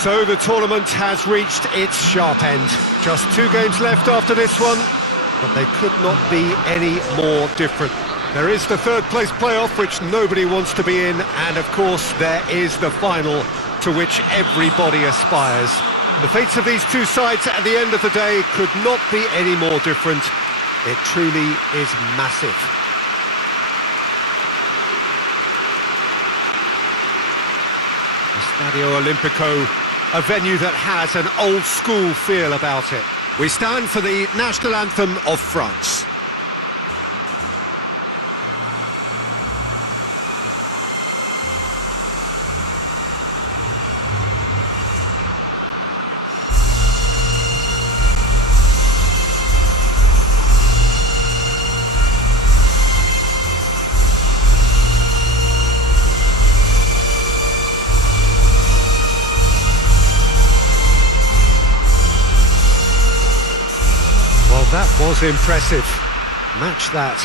So the tournament has reached its sharp end. Just 2 games left after this one, but they could not be any more different. There is the third place playoff, which nobody wants to be in, and of course there is the final, to which everybody aspires. The fates of these two sides at the end of the day could not be any more different. It truly is massive. Stadio Olimpico, a venue that has an old-school feel about it. We stand for the national anthem of France. That was impressive. Match that.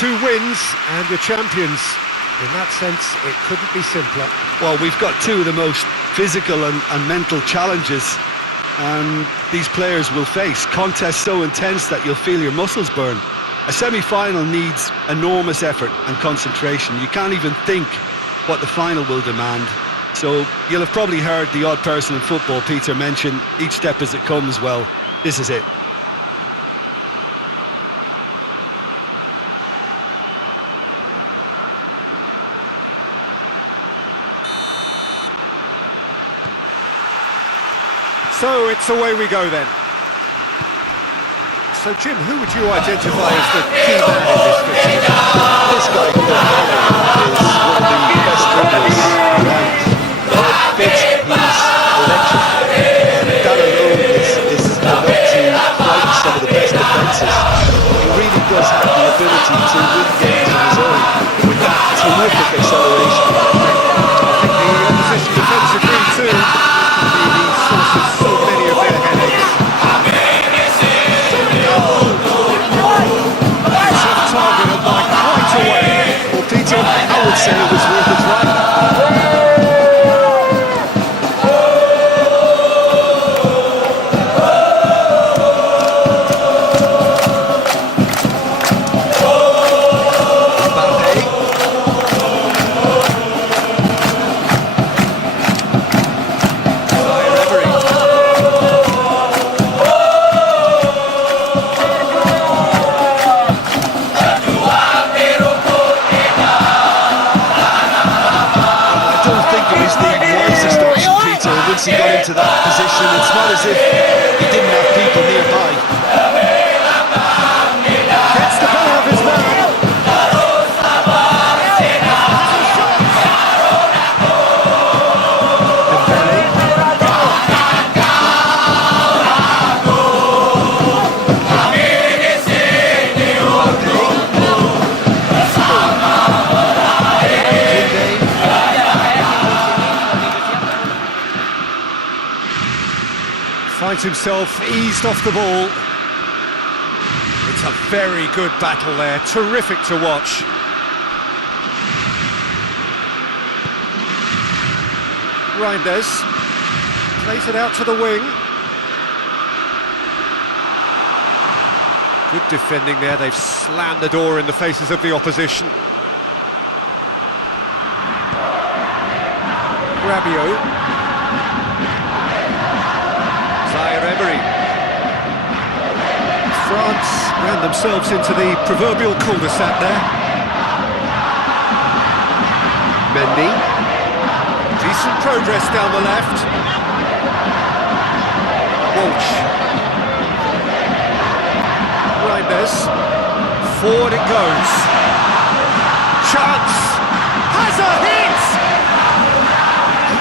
Two wins and you're champions. In that sense, it couldn't be simpler. Well, we've got two of the most physical and mental challenges these players will face. Contests so intense that you'll feel your muscles burn. A semi-final needs enormous effort and concentration. You can't even think what the final will demand. So you'll have probably heard the odd person in football, Peter, mention each step as it comes. Well, this is it. So it's away we go then. So Jim, who would you identify as the key man in this fixture? This guy is one of the best dribblers around. He's electric, and that alone is enough to frighten some of the best defences. He really does have the ability to win games on his own with that terrific acceleration. I think the opposition defence agree too. So many of their headaches. Soft target by quite a way. Well, Peter, I would say it was worth its while. Once he got into that position, it's not as if he didn't have people nearby. Gets the ball of his man. Finds himself eased off the ball. It's a very good battle there, terrific to watch. Reinders plays it out to the wing. Good defending there, they've slammed the door in the faces of the opposition. Rabiot. France ran themselves into the proverbial cul-de-sac there. Mendy. Decent progress down the left. Walsh. Reinders. Forward it goes. Chance! Has a hit!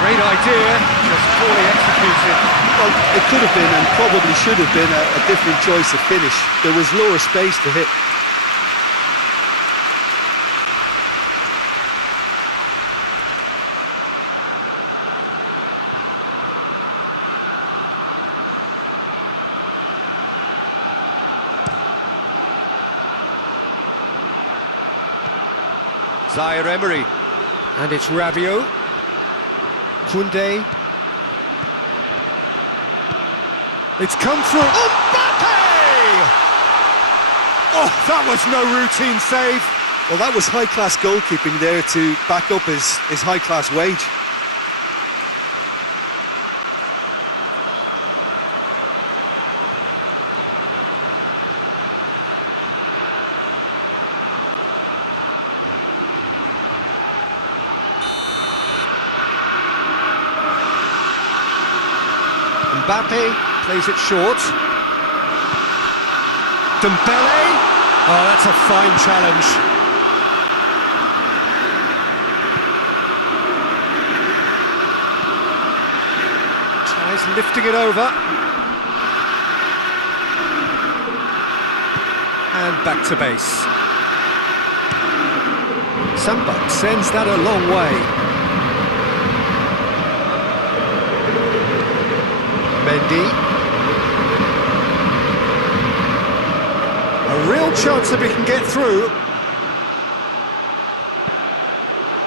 Great idea, just poorly executed. Well, it could have been and probably should have been a different choice of finish. There was lower space to hit. Zaire Emery. And it's Rabiot. Koundé. It's come through. MBAPPE! Oh, that was no routine save. Well, that was high-class goalkeeping there to back up his high-class wage. Mbappe plays it short. Dembele. Oh, that's a fine challenge. Tries lifting it over. And back to base. Samba sends that a long way. Mendy. A real chance if he can get through.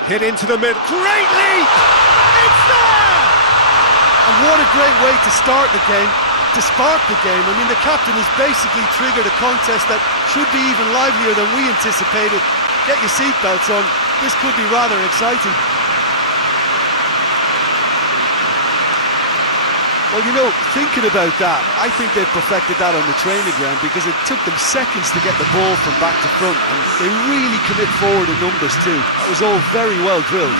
Hit into the mid. Great leap! It's there! And what a great way to start the game, to spark the game. I mean, the captain has basically triggered a contest that should be even livelier than we anticipated. Get your seatbelts on, this could be rather exciting. Well, you know, thinking about that, I think they've perfected that on the training ground because it took them seconds to get the ball from back to front, and they really commit forward in numbers too. That was all very well drilled.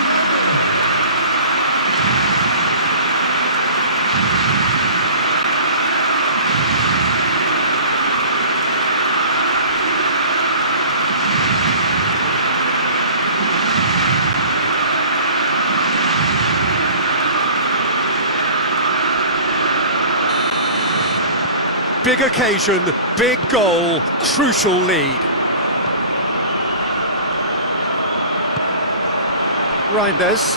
Big occasion, big goal, crucial lead. Reinders.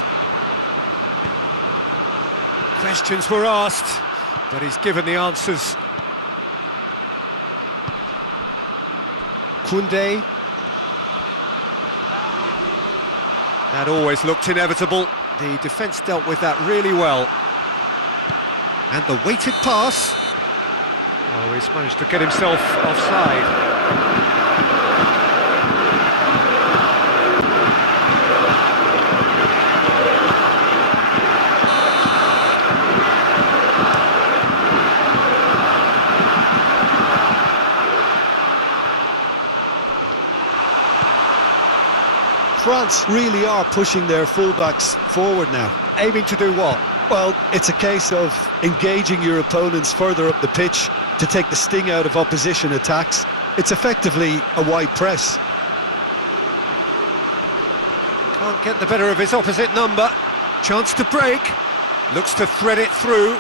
Questions were asked, but he's given the answers. Koundé. That always looked inevitable. The defence dealt with that really well. And the weighted pass. Oh, he's managed to get himself offside. France really are pushing their fullbacks forward now. Aiming to do what? Well, it's a case of engaging your opponents further up the pitch to take the sting out of opposition attacks. It's effectively a wide press. Can't get the better of his opposite number. Chance to break. Looks to thread it through.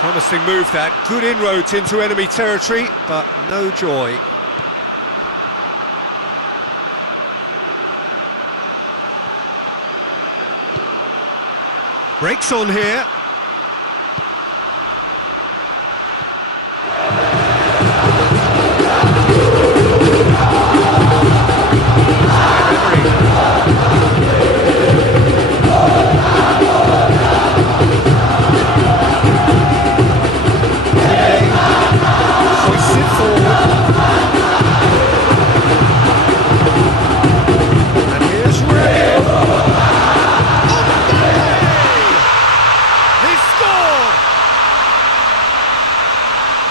Promising move that. Good inroads into enemy territory, but no joy. Breaks on here.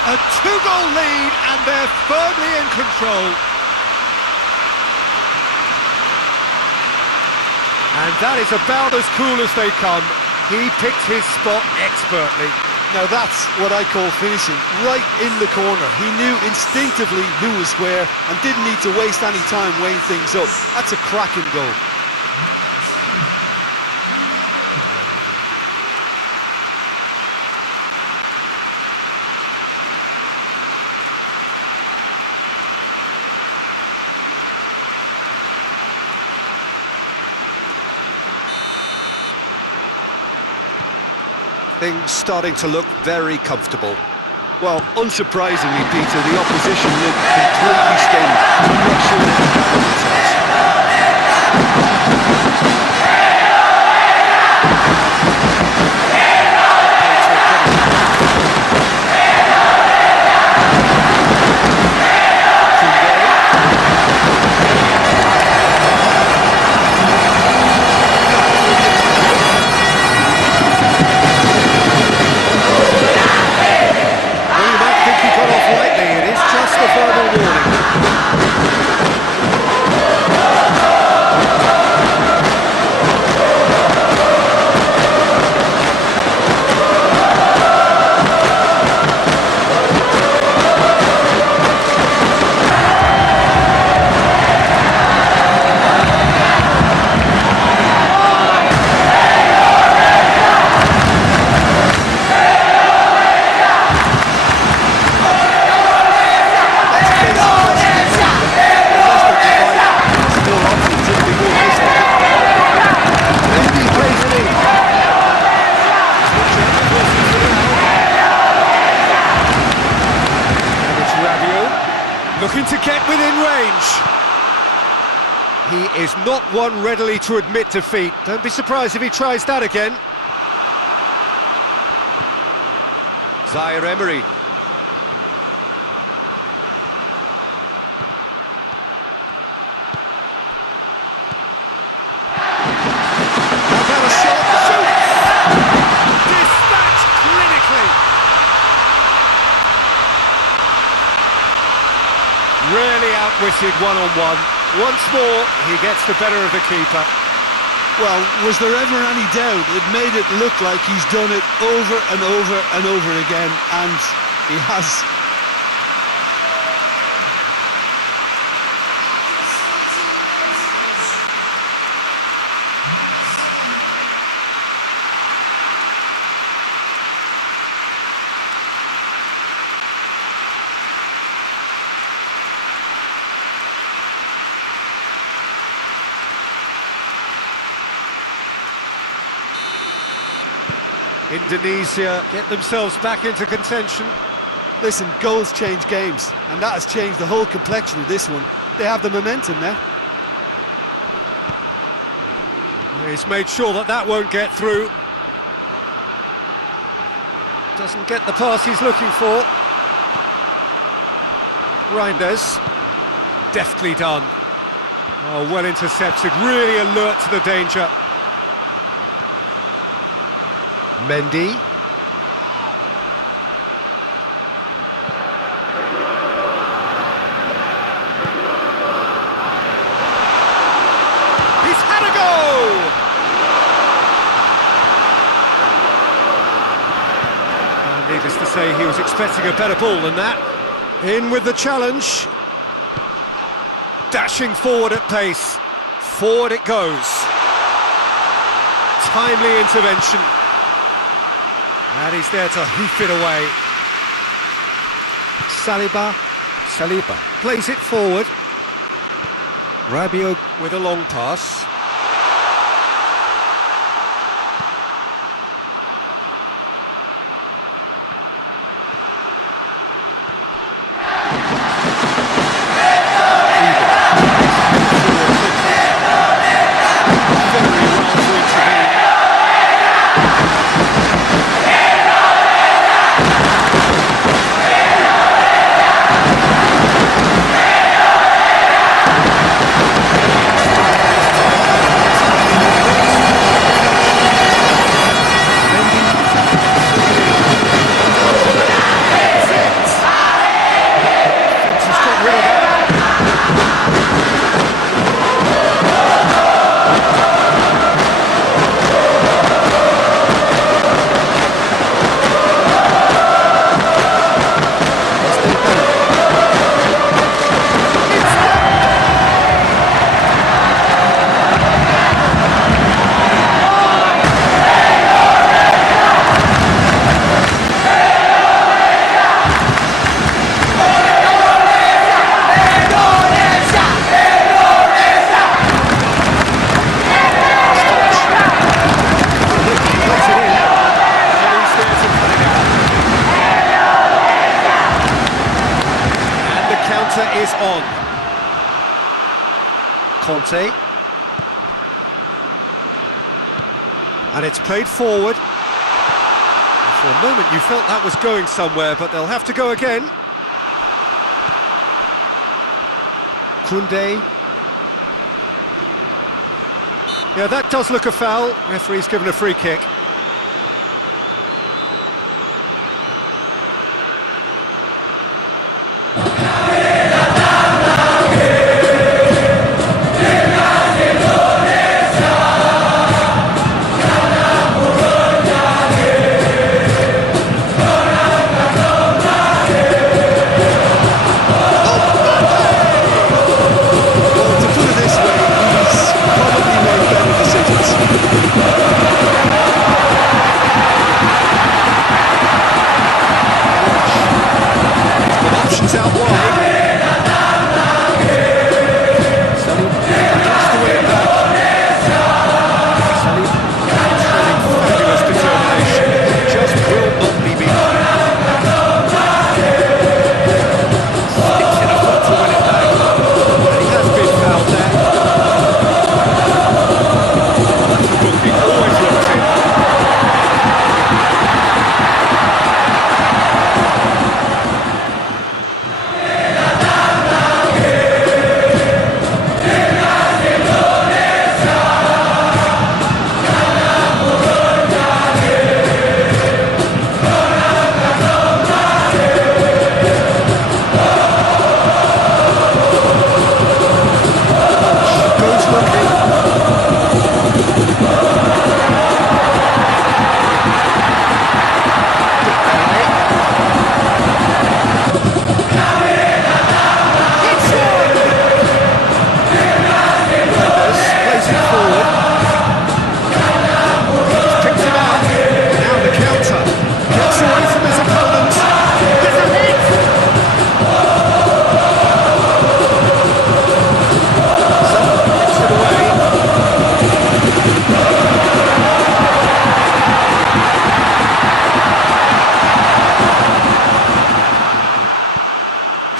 A two-goal lead, and they're firmly in control. And that is about as cool as they come. He picked his spot expertly. Now that's what I call finishing, right in the corner. He knew instinctively who was where and didn't need to waste any time weighing things up. That's a cracking goal. Things starting to look very comfortable. Well, unsurprisingly, Peter, the opposition looked completely stunned. I'm not sure they can handle themselves. Looking to get within range. He is not one readily to admit defeat. Don't be surprised if he tries that again. Zaire Emery. How about a shot? Shoots! Dispatched clinically. Really outwitted one-on-one. Once more, he gets the better of the keeper. Well, was there ever any doubt? It made it look like he's done it over and over and over again, and he has. Indonesia get themselves back into contention. Listen, goals change games, and that has changed the whole complexion of this one. They have the momentum now. He's made sure that that won't get through. Doesn't get the pass he's looking for. Reinders, deftly done. Oh, well intercepted, really alert to the danger. Mendy. He's had a go! Needless to say, he was expecting a better ball than that. In with the challenge. Dashing forward at pace. Forward it goes. Timely intervention. And he's there to hoof it away. Saliba plays it forward. Rabiot with a long pass. on. Conte. And it's played forward. For a moment you felt that was going somewhere, but they'll have to go again. Koundé. Yeah, that does look a foul. Referee's given a free kick.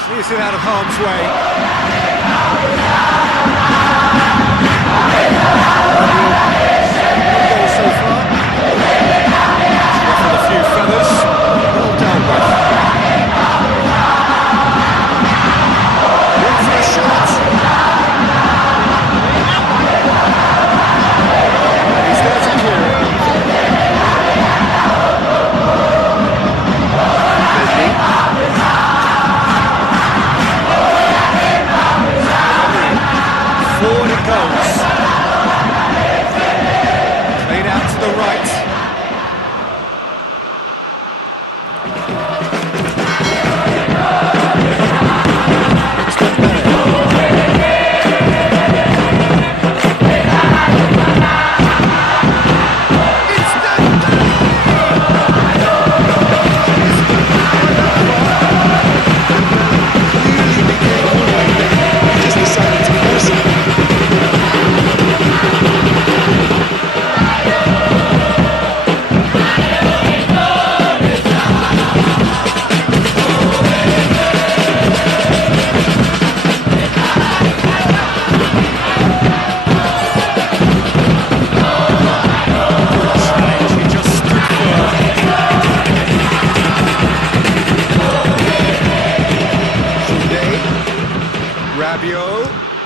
Clears it out of harm's way. Goal so far. Ruffled a few feathers. Well dealt with. One for a shot. He's there to clear it. Forward it goes. Played out to the right.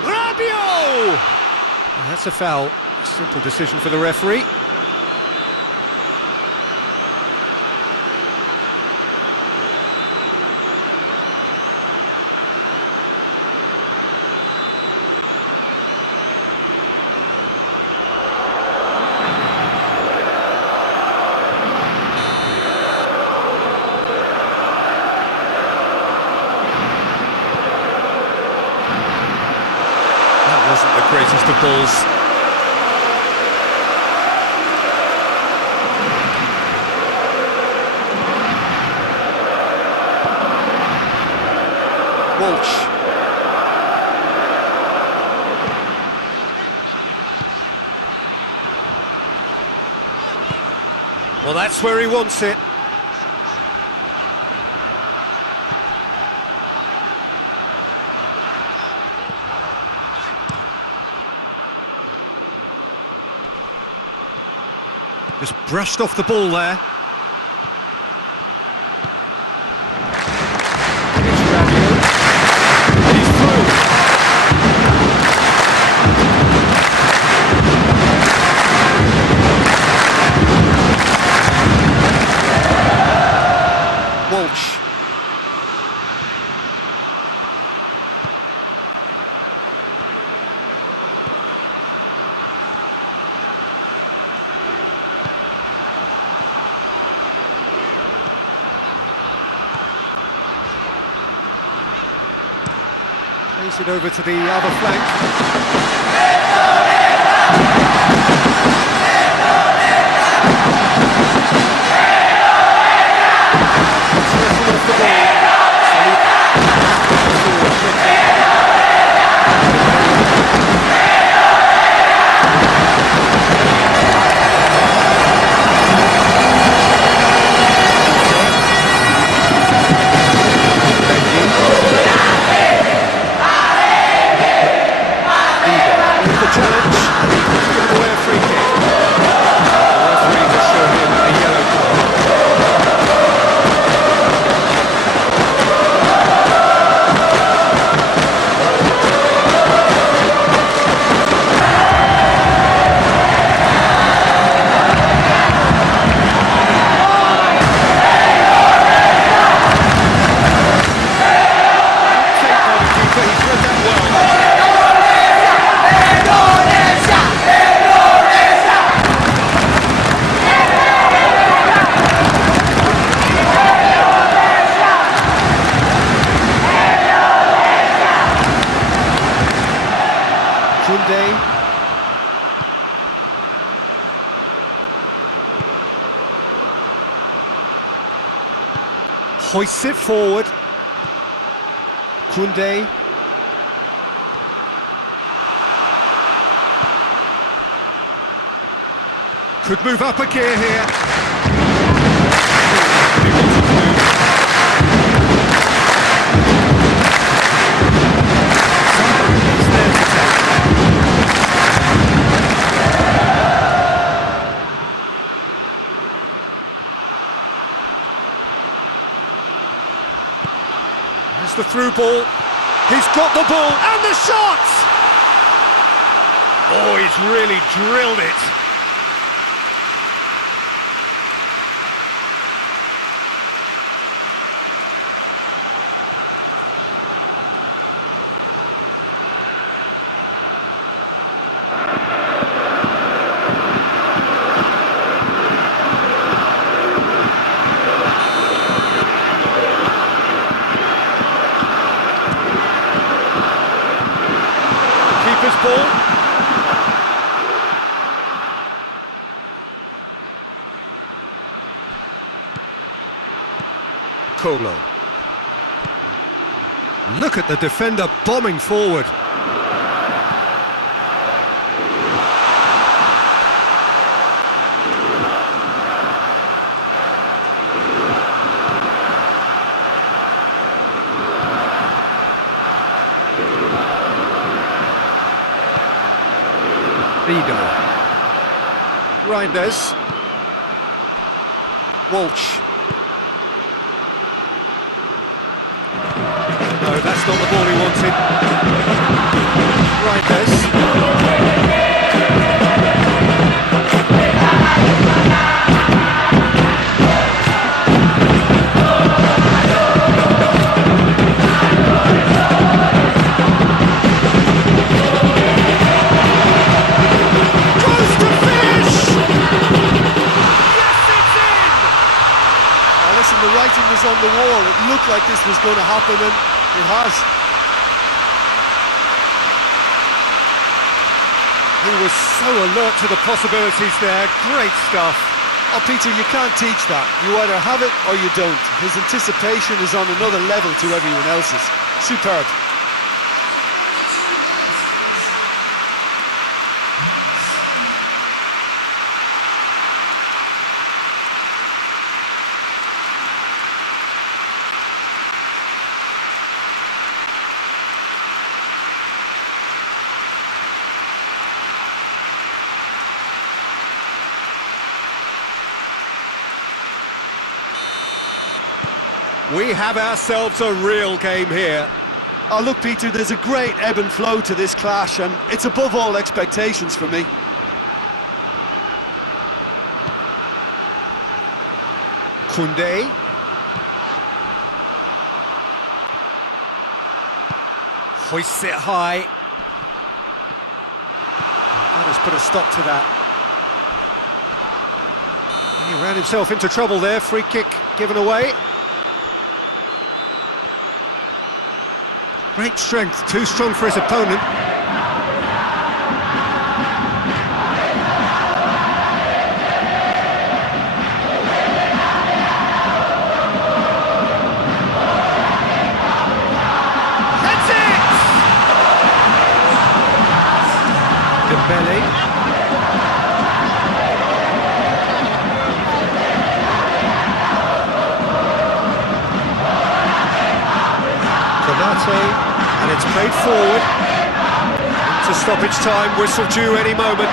Rabiot! That's a foul. Simple decision for the referee. Wasn't the greatest of balls. Walsh. Well, that's where he wants it. Just brushed off the ball there. Here's Rabiot. He's through. Walsh. Plays it over to the other flank. Taken off the ball. Hoists it forward. Koundé. Could move up a gear here. There's the through ball. He's got the ball and the shot! Oh, he's really drilled it. Ball. Kolom. Look at the defender bombing forward. Reinders. Walsh. No, that's not the ball he wanted. Reinders. The writing was on the wall. It looked like this was going to happen, and it has. He was so alert to the possibilities there. Great stuff. Oh, Peter, you can't teach that. You either have it or you don't. His anticipation is on another level to everyone else's. Superb. We have ourselves a real game here. Oh, look, Peter, there's a great ebb and flow to this clash, and it's above all expectations for me. Koundé. Hoists it high. That has put a stop to that. He ran himself into trouble there. Free kick given away. Great strength, too strong for his opponent. That's it! Dembele. And it's played forward. Into stoppage time, whistle due any moment.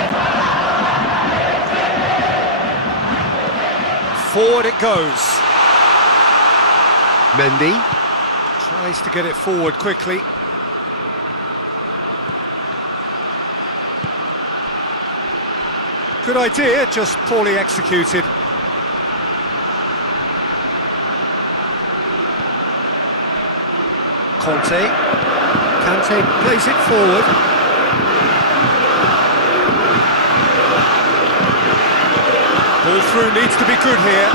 Forward it goes. Mendy tries to get it forward quickly. Good idea, just poorly executed. Kante plays it forward. Ball through needs to be good here.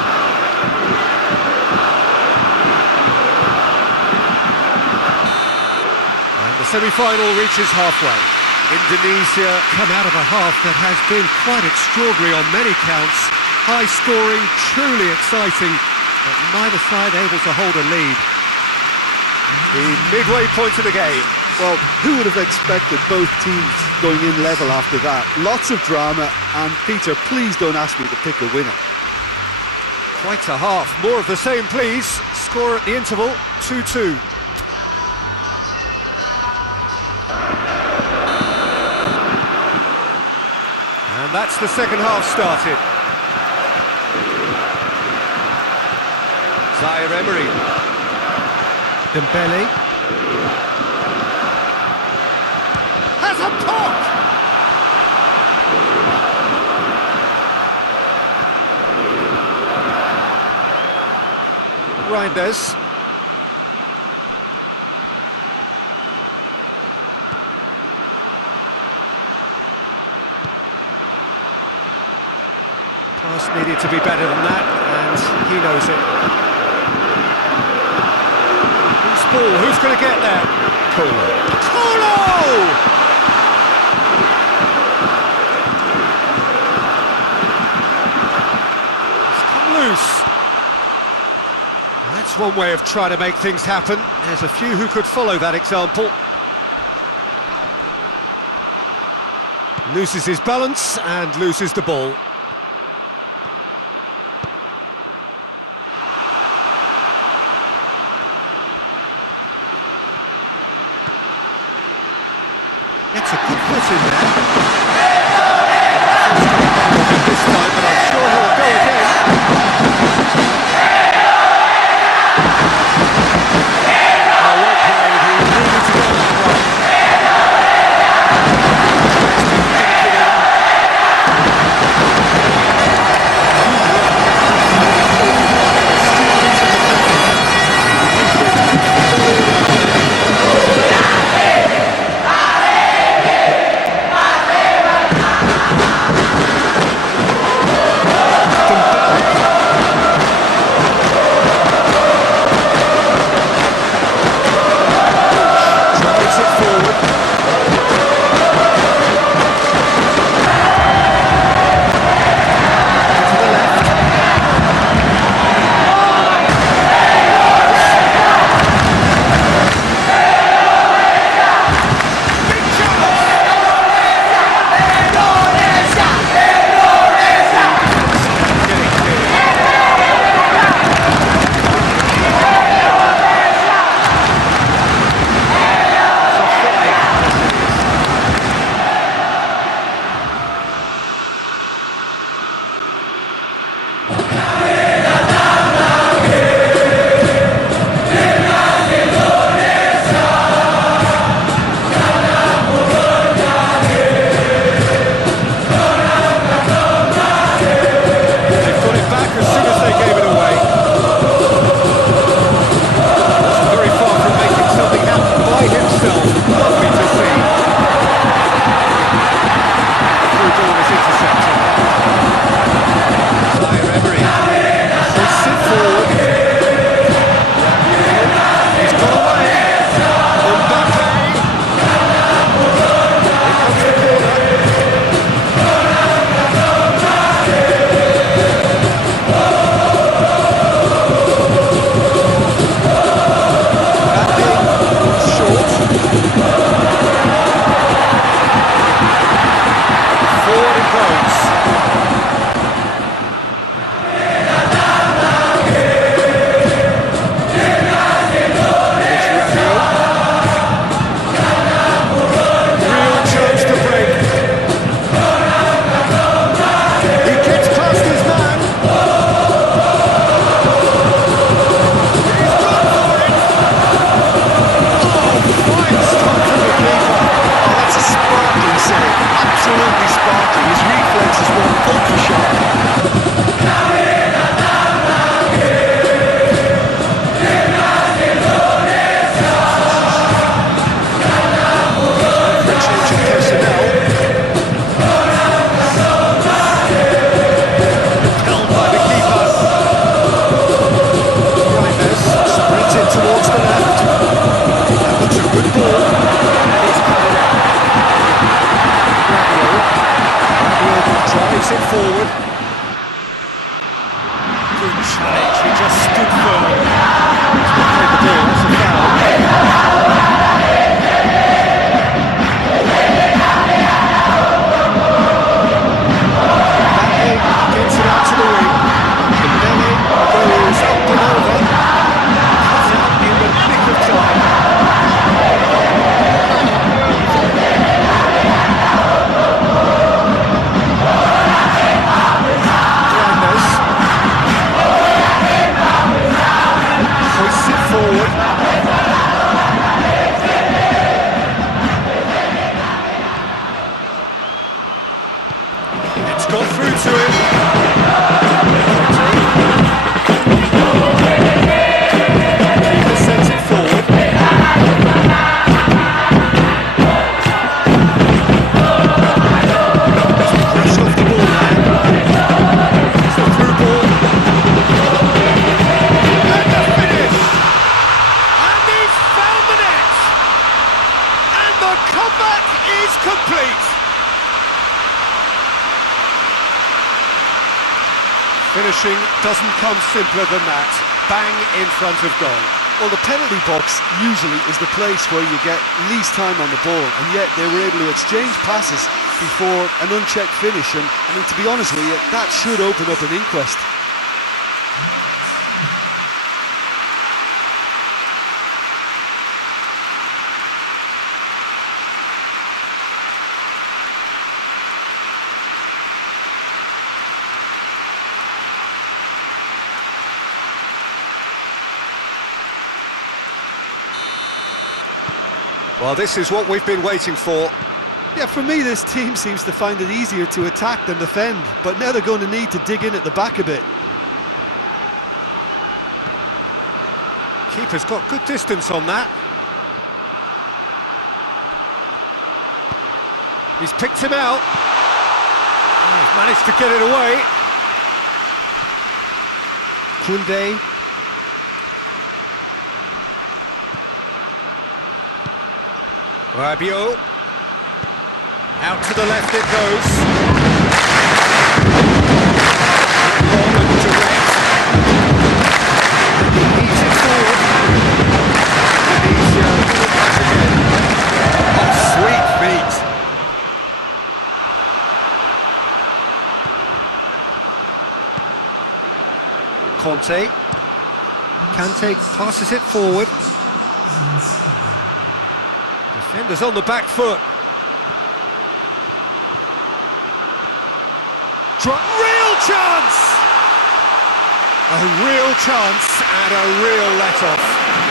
And the semi-final reaches halfway. Indonesia come out of a half that has been quite extraordinary on many counts. High scoring, truly exciting, but neither side able to hold a lead. The midway point of the game. Well, who would have expected both teams going in level after that? Lots of drama, and Peter, please don't ask me to pick a winner. Quite a half. More of the same, please. Score at the interval, 2-2. And that's the second half started. Zaire Emery. Dembele. Has a pop! Reinders. Pass needed to be better than that, and he knows it. Ball. Who's going to get there? Kolom! It's come loose. That's one way of trying to make things happen. There's a few who could follow that example. Loses his balance and loses the ball. It's a good foot in there. This time, but I'm sure he'll go again. Oh, well played. He needed to go that way. He just stood firm. He's not played the ball, it's a foul. Mbappe gets it out to the wing. Menangis goes up and over. Cuts out in the nick of time. Hoists it forward. It's gone through to him. Keeper sends it forward. Pressed off the ball now. It's a through ball. And the finish! And he's found the net! And the comeback is complete! Finishing doesn't come simpler than that. Bang in front of goal. Well, the penalty box usually is the place where you get least time on the ball, and yet they were able to exchange passes before an unchecked finish, and I mean, to be honest with you, that should open up an inquest. Well, this is what we've been waiting for. Yeah, for me, this team seems to find it easier to attack than defend, but now they're going to need to dig in at the back a bit. Keeper's got good distance on that. He's picked him out. Oh, he's managed to get it away. Kunde. Rabiot. Out to the left it goes. Long and direct. He's it forward. Indonesia back again. Oh, sweet feet. Kante passes it forward. Defenders on the back foot. Real chance! A real chance and a real let-off.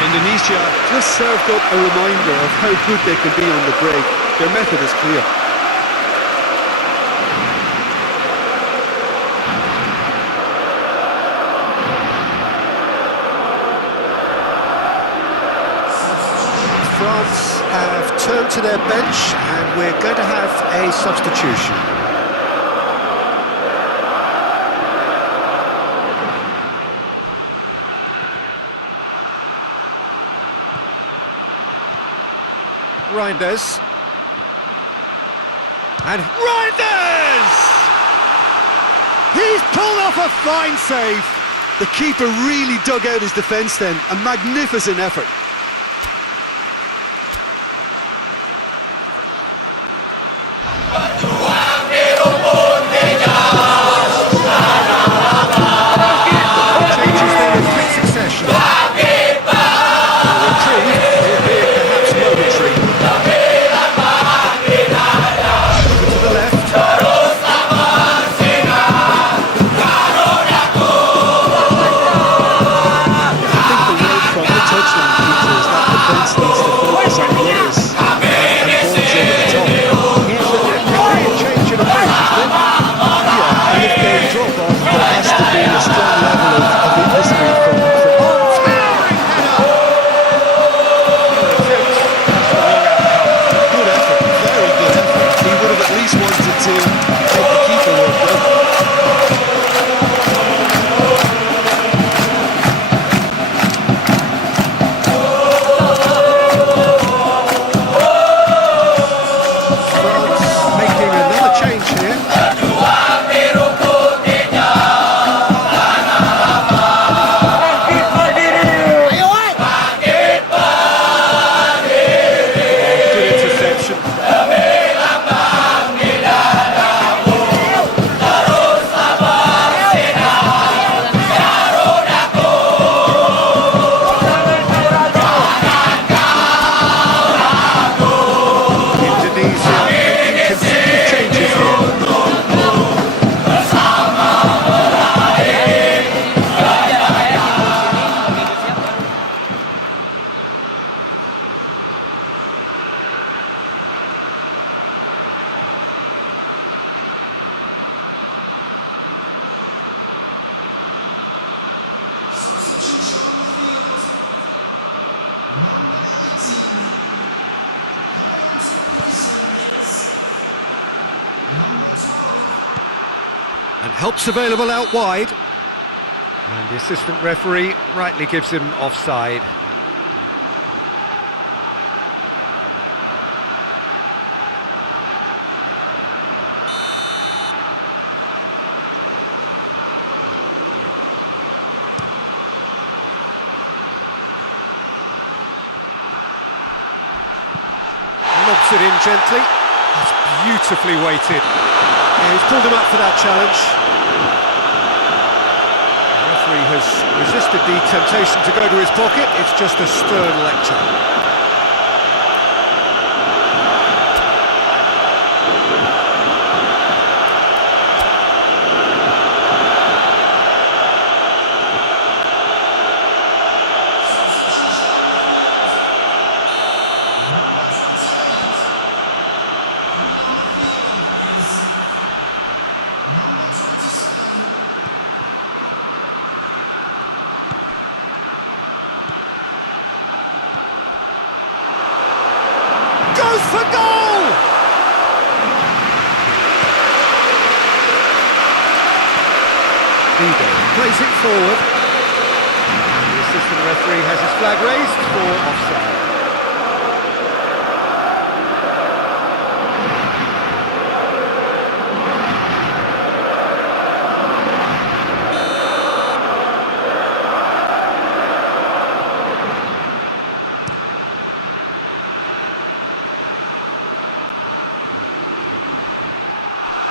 Indonesia just served up a reminder of how good they can be on the break. Their method is clear. France have turned to their bench and we're going to have a substitution. Reinders. And Reinders! He's pulled off a fine save. The keeper really dug out his defence then. A magnificent effort. Changes there in quick succession. Perhaps momentary. Over to the left. I think the word from the touchline help's available out wide. And the assistant referee rightly gives him offside. Lobs it in gently. That's beautifully weighted. Yeah, he's pulled him up for that challenge. The referee has resisted the temptation to go to his pocket. It's just a stern lecture. For goal! Vida plays it forward. The assistant referee has his flag raised for offside.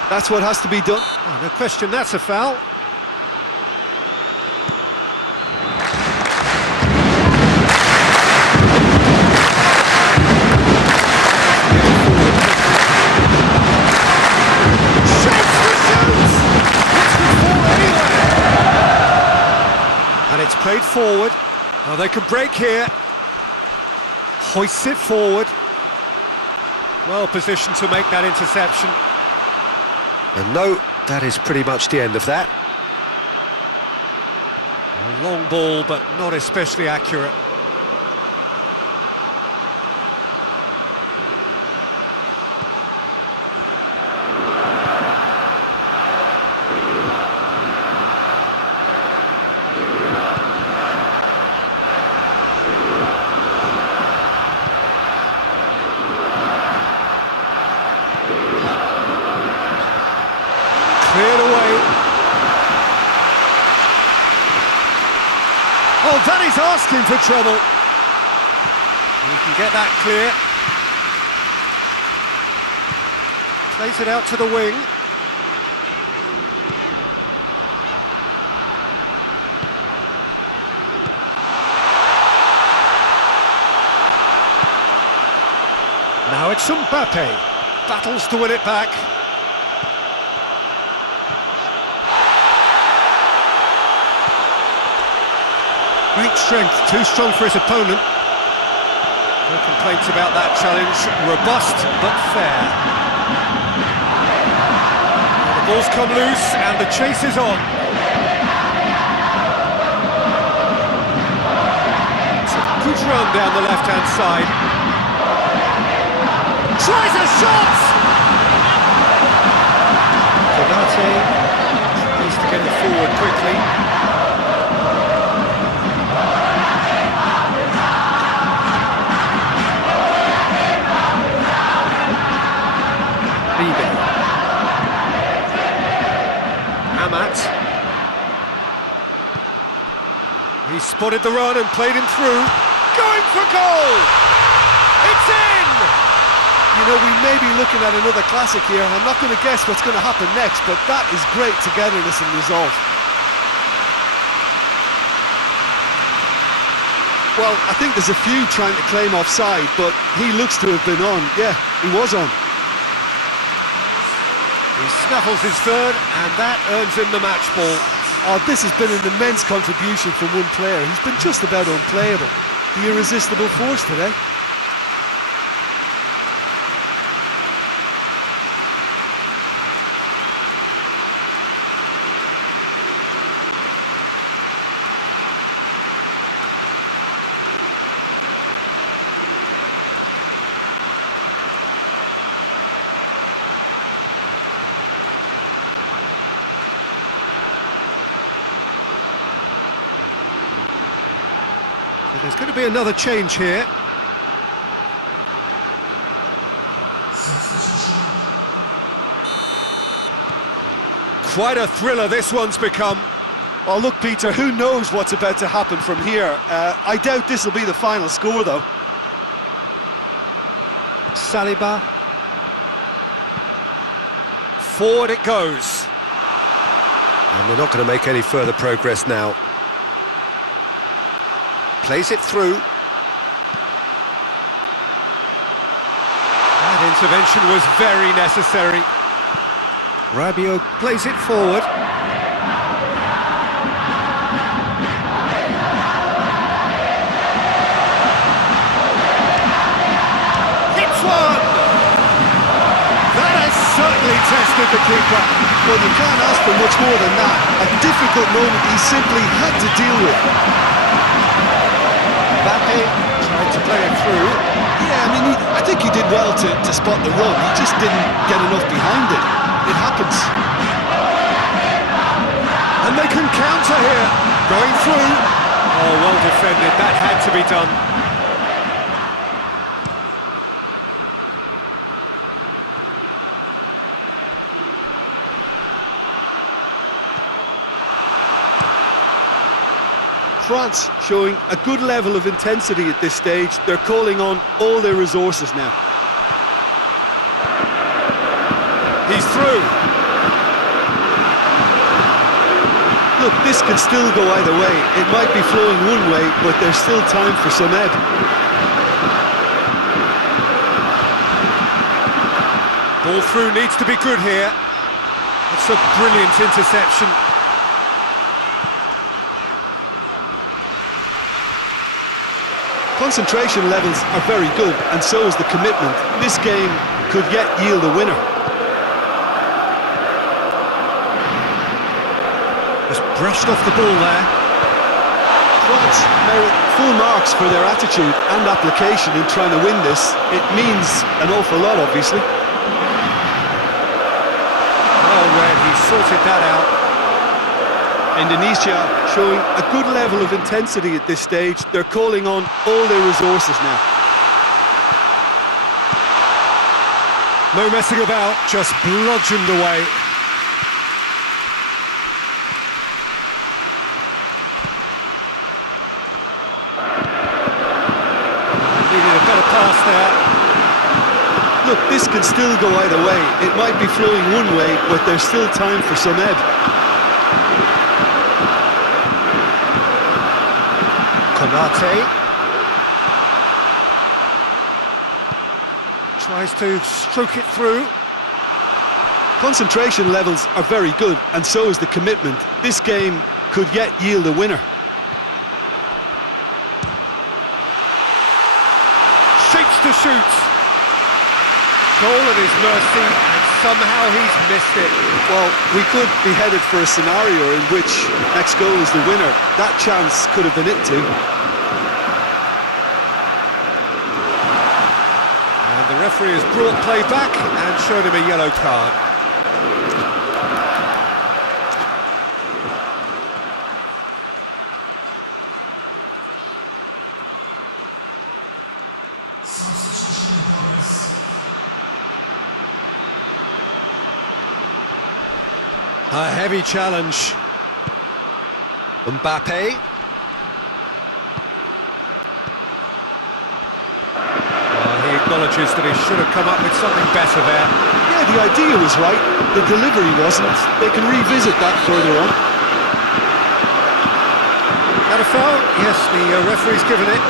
That's what has to be done. Oh, no question, that's a foul. Shoots the shoots! This could fall anywhere. And it's played forward. Oh, they can break here. Hoists it forward. Well positioned to make that interception. And no, that is pretty much the end of that. A long ball, but not especially accurate. Cleared away. Oh, that is asking for trouble. You can get that clear. Plays it out to the wing. Now it's MBAPPE. Battles to win it back. Great strength, too strong for his opponent. No complaints about that challenge. Robust, but fair. The ball's come loose, and the chase is on. It's a good run down the left-hand side. Tries a shot! Konate tries to get it forward quickly. He spotted the run and played him through. Going for goal! It's in! You know, we may be looking at another classic here. I'm not going to guess what's going to happen next, but that is great togetherness and resolve. Well, I think there's a few trying to claim offside, but he looks to have been on. Yeah, he was on. He snaffles his third, and that earns him the match ball. Oh, this has been an immense contribution from one player. He's been just about unplayable. The irresistible force today. But there's going to be another change here. Quite a thriller this one's become. Well, look, Peter, who knows what's about to happen from here? I doubt this will be the final score, though. Saliba. Forward it goes. And they're not going to make any further progress now. Plays it through. That intervention was very necessary. Rabiot plays it forward. Hits one! That has certainly tested the keeper. Well, you can't ask for much more than that. A difficult moment he simply had to deal with. MBAPPE tried to play it through. Yeah, I mean, I think he did well to spot the run. He just didn't get enough behind it. It happens. And they can counter here. Going through. Oh, well defended. That had to be done. France showing a good level of intensity at this stage. They're calling on all their resources now. He's through. Look, this can still go either way. It might be flowing one way, but there's still time for some ebb. Ball through needs to be good here. That's a brilliant interception. Concentration levels are very good, and so is the commitment. This game could yet yield a winner. Just brushed off the ball there. France merit full marks for their attitude and application in trying to win this. It means an awful lot, obviously. Well read, he sorted that out. Indonesia showing a good level of intensity at this stage. They're calling on all their resources now. No messing about, just bludgeoned away. Needed a better pass there. Look, this can still go either way. It might be flowing one way, but there's still time for some ebb. Tries to stroke it through. Concentration levels are very good, and so is the commitment. This game could yet yield a winner. Shapes to shoot. Goal at his mercy, and somehow he's missed it. Well, we could be headed for a scenario in which next goal is the winner. That chance could have been it too. The referee has brought play back and shown him a yellow card. A heavy challenge. MBAPPE. Acknowledges that he should have come up with something better there. Yeah, the idea was right, the delivery wasn't. They can revisit that further on. Had a foul? Yes, the referee's given it.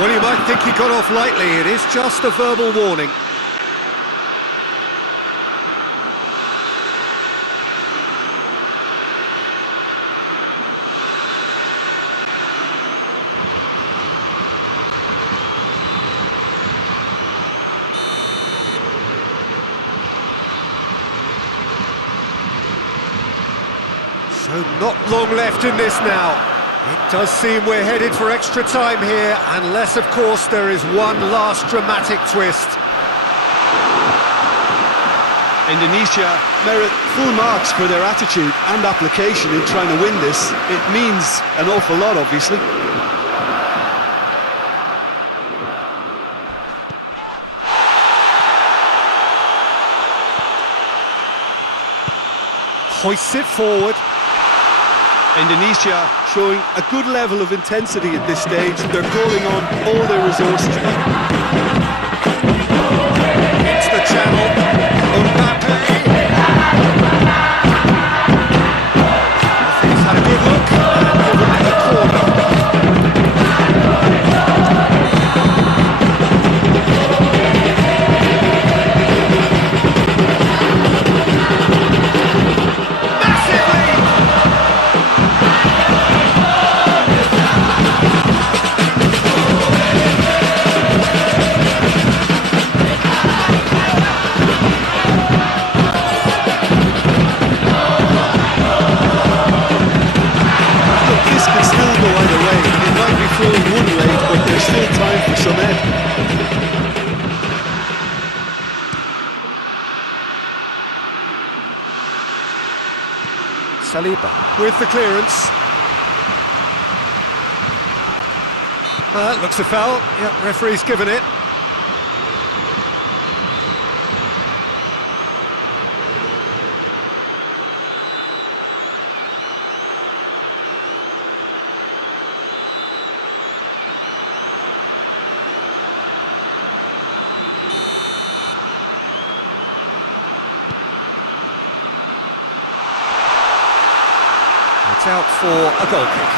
Well, you might think he got off lightly. It is just a verbal warning. So not long left in this now. It does seem we're headed for extra time here, unless, of course, there is one last dramatic twist. Indonesia merit full marks for their attitude and application in trying to win this. It means an awful lot, obviously. hoists it forward. Indonesia showing a good level of intensity at this stage. They're calling on all their resources. It's the channel. MBAPPE. He's had a good look and given it a corner. Saliba with the clearance. Looks a foul. Yeah, referee's given it. It's out for a goal kick.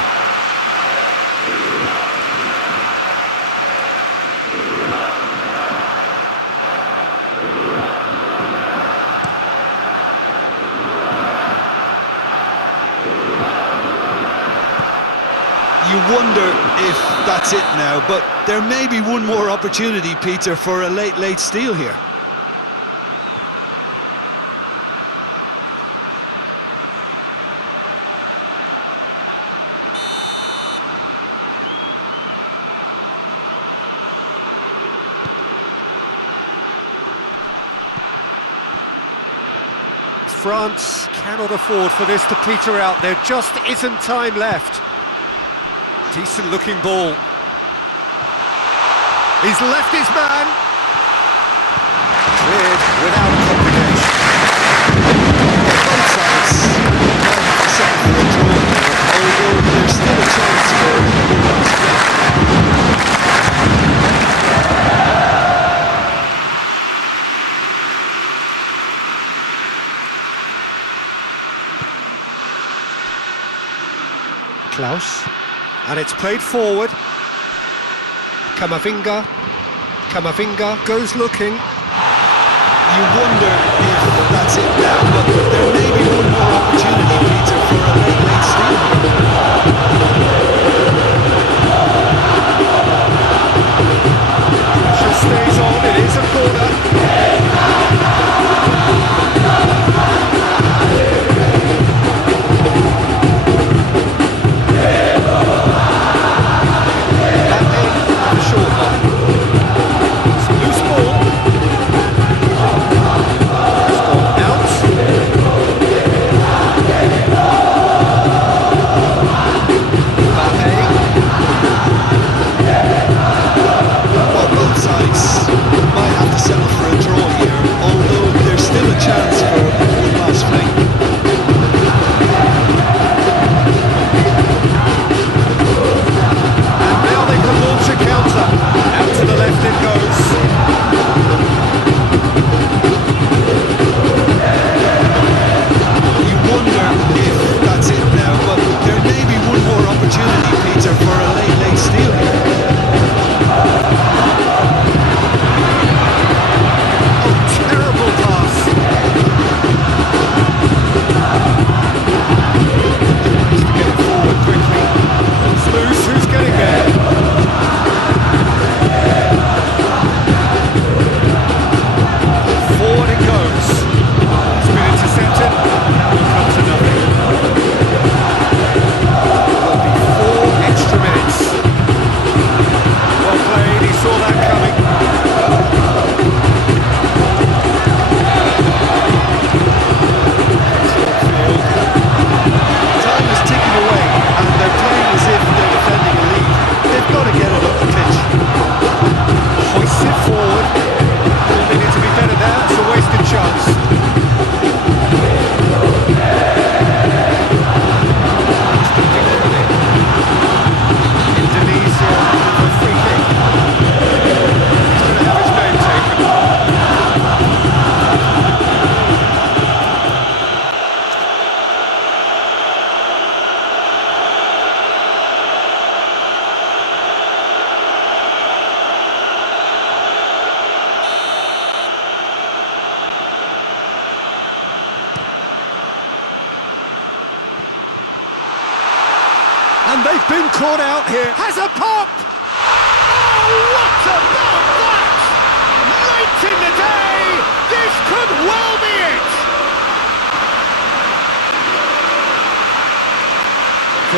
You wonder if that's it now, but there may be one more opportunity, Peter, for a late steal here. France cannot afford for this to peter out. There just isn't time left. Decent looking ball. He's left his man. Cleared without complication. Both sides set for a draw, although there's still a chance for a last play. Klaus, and it's played forward. Kamavinga goes looking. You wonder if that's it now, but there may be one more opportunity, Peter, for a late steal. Pressure stays on, it is a corner. And they've been caught out here. Has a pop! Oh, what about that? Late in the day, this could well be it!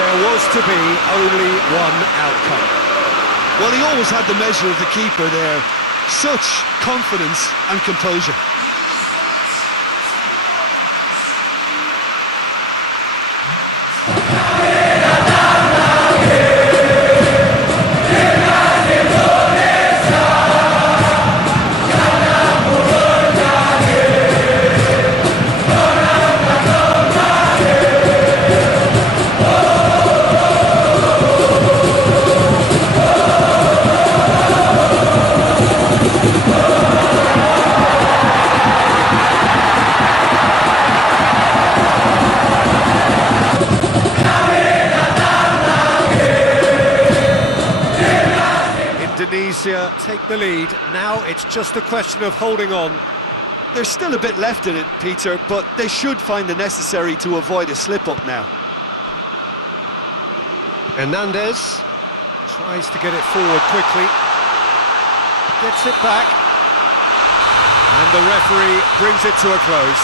There was to be only one outcome. Well, he always had the measure of the keeper there. Such confidence and composure. Indonesia take the lead. Now it's just a question of holding on. There's still a bit left in it, Peter, but they should find the necessary to avoid a slip-up now. Hernandez tries to get it forward quickly. Gets it back. And the referee brings it to a close.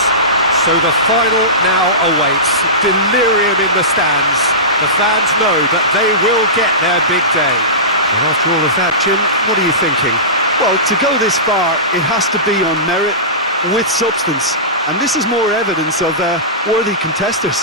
So the final now awaits. Delirium in the stands. The fans know that they will get their big day. And after all of that, Jim, what are you thinking? Well, to go this far, it has to be on merit, with substance. And this is more evidence of worthy contesters.